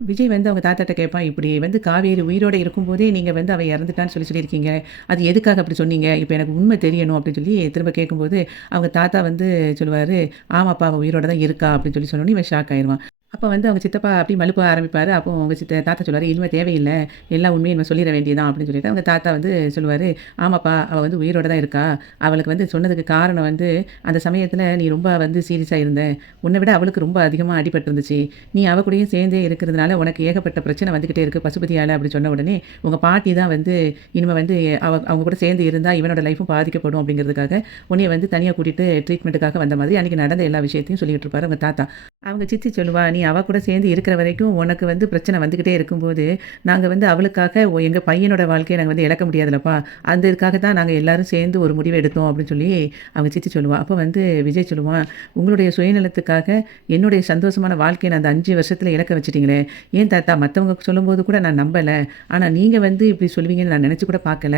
விஜய் வந்து அவங்க தாத்தாட்ட கேட்பான், "இப்படி வந்து காவேரி உயிரோட இருக்கும்போதே நீங்க வந்து அவ இறந்துட்டான்னு சொல்லியிருக்கீங்க. அது எதுக்காக அப்படி சொன்னீங்க? இப்ப எனக்கு உண்மை தெரியணும்." அப்படின்னு சொல்லி திரும்ப கேட்கும்போது, அவங்க தாத்தா வந்து சொல்லுவாரு, "ஆமாப்பா அவ உயிரோட தான் இருக்கா." அப்படின்னு சொல்லி சொன்னோனே இவன் ஷாக் ஆயிருவான். அப்ப வந்து அவங்க சித்தப்பா அப்படி மழுப்ப ஆரம்பிப்பாரு. அப்போ அவங்க தாத்தா சொல்லுவாரு, "இனிமே தேவையில்ல. எல்லா உண்மையும் இனிமே சொல்லிற வேண்டியது தான்." அப்படின்னு சொல்லிட்டு அவங்க தாத்தா வந்து சொல்லுவாரு, "ஆமாப்பா அவ வந்து உயிரோட தான் இருக்கா. அவளுக்கு வந்து சொன்னதுக்கு காரணம் வந்து அந்த சமயத்துல நீ ரொம்ப வந்து சீரியஸா இருந்த. உன்னை விட அவளுக்கு ரொம்ப அதிகமா அடிபட்டுருந்துச்சு. நீ அவ கூடயும் சேர்ந்தே இருக்கிறதுனால உனக்கு ஏகப்பட்ட பிரச்சனை வந்துகிட்டே இருக்கு பசுபதியால." அப்படி சொன்ன உடனே, உங்க பாட்டி தான் வந்து இனிமே வந்து அவங்க கூட சேர்ந்து இருந்தா இவனோட லைஃப்பும் பாதிக்கப்படும் அப்படிங்கிறதுக்காக உன்னைய வந்து தனியா கூட்டிட்டு ட்ரீட்மெண்ட்டுக்காக வந்த மாதிரி அன்னைக்கு நடந்த எல்லா விஷயத்தையும் சொல்லிட்டு இருப்பாரு அவங்க தாத்தா. அவங்க சித்தி சொல்லுவா, "நீ அவ கூட சேர்ந்து இருக்கிற வரைக்கும் உனக்கு வந்து பிரச்சனை வந்துகிட்டே இருக்கும்போது, நாங்க வந்து அவளுக்காக எங்க பையனோட வாழ்க்கைய நாங்க வந்து இழக்க முடியாதுல்லப்பா. அந்த இதுக்காக தான் நாங்க எல்லாரும் சேர்ந்து ஒரு முடிவு எடுத்தோம்." அப்படின்னு சொல்லி அவங்க சித்தி சொல்லுவா. அப்போ வந்து விஜய் சொல்லுவான், "உங்களுடைய சுயநலத்துக்காக என்னுடைய சந்தோஷமான வாழ்க்கைய நான் அந்த 5 வருஷத்துல இழக்க வச்சுட்டீங்களே. ஏன் தாத்தா மத்தவங்க சொல்லும்போது கூட நான் நம்பல. ஆனா நீங்க வந்து இப்படி சொல்லுவீங்கன்னு நான் நினைச்சு கூட பார்க்கல.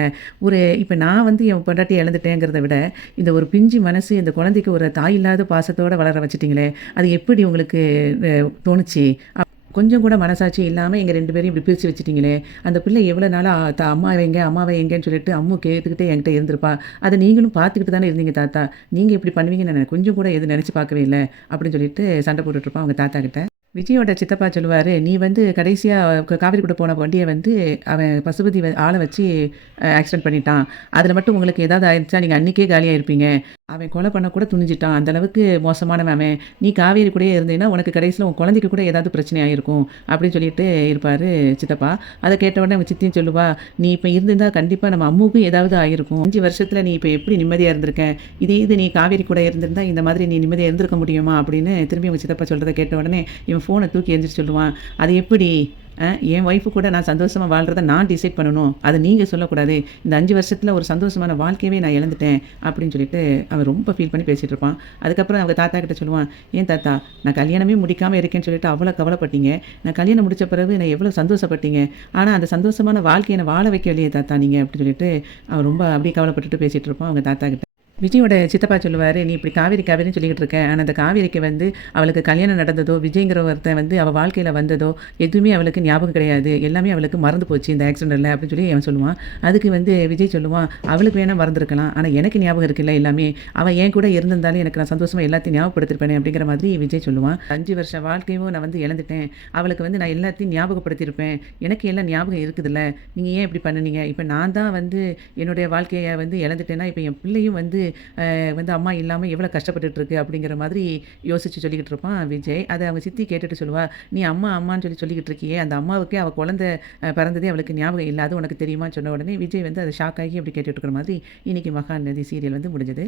இப்ப நான் வந்து என் பொண்டாட்டிய இழந்துட்டேங்கிறத விட, இந்த ஒரு பிஞ்சு மனசு இந்த குழந்தைக்கு ஒரு தாய் இல்லாத பாசத்தோட வளர வச்சுட்டீங்களே. அது எப்படி உங்களுக்கு தோணுச்சு? கொஞ்சம் கூட மனசாட்சி இல்லாம எங்க 2 பேரையும் இப்படி பிரிச்சு வச்சுட்டீங்களே! அந்த பிள்ளை எவ்வளோ நாளா அம்மாவ எங்க? அம்மாவ எங்கன்னு சொல்லிட்டு அம்மு கேட்டுக்கிட்டே என்கிட்ட இருந்திருப்பா. அத நீங்களும் பார்த்துக்கிட்டு தானே இருந்தீங்க தாத்தா. நீங்க இப்படி பண்ணுவீங்கன்னு நான் கொஞ்சம் கூட எதுவும் நினைச்சு பார்க்கவே இல்ல." அப்படின்னு சொல்லிட்டு சண்டை போட்டுட்டு இருப்பான் அவங்க தாத்தா கிட்ட. விஜயோட சித்தப்பா சொல்லுவாரு, "நீ வந்து கடைசியா காவேரி கூட போன வண்டிய வந்து அவன் பசுபதி ஆள வச்சு ஆக்சிடென்ட் பண்ணிட்டான். அதில மட்டும் உங்களுக்கு ஏதாவது ஆயிருச்சா, நீங்க அன்னைக்கே காலியா இருப்பீங்க. அவன் கொலை பண்ண கூட துணிஞ்சுட்டான். அந்த அளவுக்கு மோசமானவன் அவன். நீ காவேரி கூடயே இருந்தீன்னா, உனக்கு கடைசியில உன் குழந்தைக்கு கூட ஏதாவது பிரச்சனை ஆயிருக்கும்." அப்படின்னு சொல்லிட்டு இருப்பாரு சித்தப்பா. அத கேட்ட உடனே அவங்க சித்தியும் சொல்லுவா, "நீ இப்ப இருந்திருந்தா கண்டிப்பா நம்ம அம்முவுக்கும் ஏதாவது ஆயிருக்கும். 5 வருஷத்துல நீ இப்ப எப்படி நிம்மதியா இருந்திருக்க? இதே இது நீ காவேரி கூட இருந்திருந்தா, இந்த மாதிரி நீ நிம்மதியா இருந்திருக்க முடியுமா?" அப்படின்னு திரும்பி அவங்க சித்தப்பா சொல்றத கேட்ட உடனே, இவன் ஃபோன தூக்கி எறிஞ்சிட்டு சொல்லுவான், "அது எப்படி? என் ஒய்ஃபு கூட நான் சந்தோஷமா வாழ்றத நான் டிசைட் பண்ணணும். அத நீங்க சொல்லக்கூடாது. இந்த 5 வருஷத்துல ஒரு சந்தோஷமான வாழ்க்கையவே நான் இழந்துட்டேன்." அப்படின்னு சொல்லிட்டு அவன் ரொம்ப ஃபீல் பண்ணி பேசிட்டு இருப்பான். அதுக்கப்புறம் அவங்க தாத்தா கிட்ட சொல்லுவான், "ஏன் தாத்தா, நான் கல்யாணமே முடிக்காம இருக்கேன்னு சொல்லிட்டு அவ்வளோ கவலைப்பட்டீங்க. நான் கல்யாணம் முடிச்ச பிறகு நான் எவ்வளோ சந்தோஷப்பட்டீங்க. ஆனா அந்த சந்தோஷமான வாழ்க்கைய என்ன வாழ வைக்கலையே தாத்தா நீங்க." அப்படின்னு சொல்லிட்டு அவன் ரொம்ப அப்படியே கவலைப்பட்டுட்டு பேசிட்டு இருப்பான் அவங்க தாத்தா கிட்ட. விஜயோட சித்தப்பா சொல்லுவாரு, "நீ இப்படி காவேரி காவேரின்னு சொல்லிக்கிட்டு இருக்க. ஆனா அந்த காவேரிக்கு வந்து அவளுக்கு கல்யாணம் நடந்ததோ, விஜய்ங்கிற ஒருத்தன் வந்து அவ வாழ்க்கையில வந்ததோ, எதுவுமே அவளுக்கு ஞாபகம் கிடையாது. எல்லாமே அவளுக்கு மறந்து போச்சு இந்த ஆக்சிடென்ட்ல." அப்படின்னு சொல்லி அவன் சொல்லுவான். அதுக்கு வந்து விஜய் சொல்லுவான், "அவளுக்கு வேணா மறந்துருக்கலாம். ஆனா எனக்கு ஞாபகம் இருக்குல்ல எல்லாமே. அவ என் கூட இருந்திருந்தாலும் எனக்கு நான் சந்தோஷமா எல்லாத்தையும் ஞாபகப்படுத்திருப்பேனே." அப்படிங்கிற மாதிரி விஜய் சொல்லுவான். 5 வருஷ வாழ்க்கையும் நான் வந்து இழந்துட்டேன். அவளுக்கு வந்து நான் எல்லாத்தையும் ஞாபகப்படுத்தியிருப்பேன். எனக்கு எல்லாம் ஞாபகம் இருக்குதுல்ல. நீங்க ஏன் இப்படி பண்ணுனீங்க? இப்ப நான் தான் வந்து என்னுடைய வாழ்க்கைய வந்து இழந்துட்டேன்னா, இப்ப என் பிள்ளையும் வந்து அம்மா இல்லாம எவ்வளோ கஷ்டப்பட்டுட்டு இருக்கு அப்படிங்கிற மாதிரி யோசிச்சு சொல்லிக்கிட்டு இருப்பான் விஜய். அத அவங்க சித்தி கேட்டுட்டு சொல்லுவா, "நீ அம்மா அம்மான்னு சொல்லிக்கிட்டு இருக்கியே, அந்த அம்மாவுக்கே அவ குழந்தை பிறந்ததே அவளுக்கு ஞாபகம் இல்ல. அது உனக்கு தெரியுமான்னு?" சொன்ன உடனே விஜய் வந்து அத ஷாக் ஆகி அப்படி கேட்டுட்டு இருக்கிற மாதிரி இன்னைக்கு மகாநதி சீரியல் வந்து முடிஞ்சது.